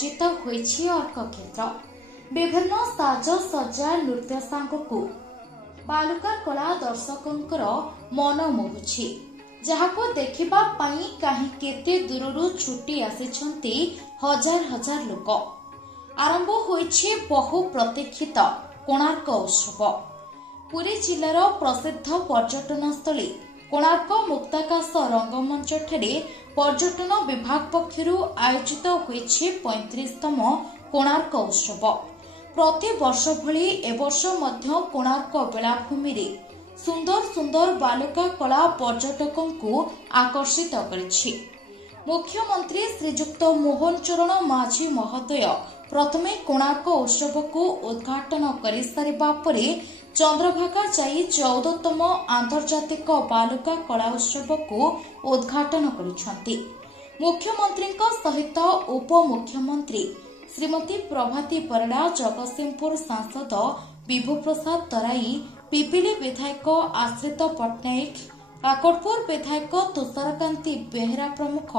ସଜ୍ଜିତ ହୋଇଛି ଅର୍କକ୍ଷେତ୍ର। ବିଭିନ୍ନ ସାଜସଜ୍ଜା ନୃତ୍ୟ ସାଙ୍ଗକୁ ବାଲୁକା କଳା ଦର୍ଶକଙ୍କର ମନ ମୋହୁଛି, ଯାହାକୁ ଦେଖିବା ପାଇଁ କାହିଁ କେତେ ଦୂରରୁ ଛୁଟି ଆସିଛନ୍ତି ହଜାର ହଜାର ଲୋକ। ଆରମ୍ଭ ହୋଇଛି ବହୁ ପ୍ରତୀକ୍ଷିତ କୋଣାର୍କ ଉତ୍ସବ। ପୁରୀ ଜିଲ୍ଲାର ପ୍ରସିଦ୍ଧ ପର୍ଯ୍ୟଟନସ୍ଥଳୀ କୋଣାର୍କ ମୁକ୍ତାକାଶ ରଙ୍ଗମଞ୍ଚଠାରେ ପର୍ଯ୍ୟଟନ ବିଭାଗ ପକ୍ଷରୁ ଆୟୋଜିତ ହୋଇଛି 35ତମ କୋଣାର୍କ ଉତ୍ସବ। ପ୍ରତିବର୍ଷ ଭଳି ଏବର୍ଷ ମଧ୍ୟ କୋଣାର୍କ ବେଳାଭୂମିରେ ସୁନ୍ଦର ସୁନ୍ଦର ବାଲୁକା କଳା ପର୍ଯ୍ୟଟକଙ୍କୁ ଆକର୍ଷିତ କରିଛି। ମୁଖ୍ୟମନ୍ତ୍ରୀ ଶ୍ରୀଯୁକ୍ତ ମୋହନ ଚରଣ ମାଝୀ ମହୋଦୟ ପ୍ରଥମେ କୋଣାର୍କ ଉତ୍ସବକୁ ଉଦ୍ଘାଟନ କରିସାରିବା ପରେ ଚନ୍ଦ୍ରଭାଗା ଯାଇ 14ତମ ଆନ୍ତର୍ଜାତିକ ବାଲୁକା କଳା ଉତ୍ସବକୁ ଉଦ୍ଘାଟନ କରିଛନ୍ତି। ମୁଖ୍ୟମନ୍ତ୍ରୀଙ୍କ ସହିତ ଉପମୁଖ୍ୟମନ୍ତ୍ରୀ ଶ୍ରୀମତୀ ପ୍ରଭାତୀ ପରିଡ଼ା, ଜଗତସିଂହପୁର ସାଂସଦ ବିଭୁ ପ୍ରସାଦ ତରାଇ, ପିପିଲି ବିଧାୟକ ଆଶ୍ରିତ ପଟ୍ଟନାୟକ, କାକଟପୁର ବିଧାୟକ ତୁଷାରକାନ୍ତି ବେହେରା ପ୍ରମୁଖ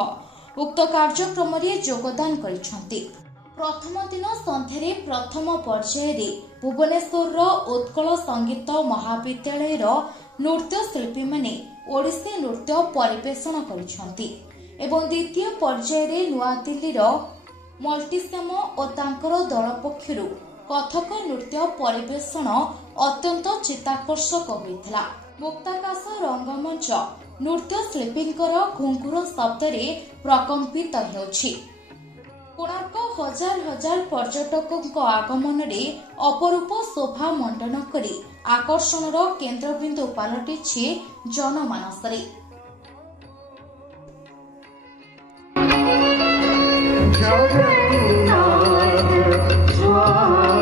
ଉକ୍ତ କାର୍ଯ୍ୟକ୍ରମରେ ଯୋଗଦାନ କରିଛନ୍ତି। ପ୍ରଥମ ଦିନ ସନ୍ଧ୍ୟାରେ ପ୍ରଥମ ପର୍ଯ୍ୟାୟରେ ଭୁବନେଶ୍ୱରର ଉତ୍କଳ ସଙ୍ଗୀତ ମହାବିଦ୍ୟାଳୟର ନୃତ୍ୟଶିଳ୍ପୀମାନେ ଓଡ଼ିଶୀ ନୃତ୍ୟ ପରିବେଷଣ କରିଛନ୍ତି ଏବଂ ଦ୍ୱିତୀୟ ପର୍ଯ୍ୟାୟରେ ନୂଆଦିଲ୍ଲୀର ମଲ୍ଟିଶ୍ୟାମ ଓ ତାଙ୍କର ଦଳ ପକ୍ଷରୁ କଥକ ନୃତ୍ୟ ପରିବେଷଣ ଅତ୍ୟନ୍ତ ଚିତ୍ତାକର୍ଷକ ହୋଇଥିଲା। ମୁକ୍ତାକାଶ ରଙ୍ଗମଞ୍ଚ ନୃତ୍ୟଶିଳ୍ପୀଙ୍କର ଘୁଙ୍ଗୁର ଶବ୍ଦରେ ପ୍ରକମ୍ପିତ ହେଉଛି। କୋଣାର୍କ ହଜାର ହଜାର ପର୍ଯ୍ୟଟକଙ୍କ ଆଗମନରେ ଅପରୂପ ଶୋଭା ମଣ୍ଡନ କରି ଆକର୍ଷଣର କେନ୍ଦ୍ରବିନ୍ଦୁ ପାଲଟିଛି ଜନମାନସରେ। जगन्नाथ स्वामी।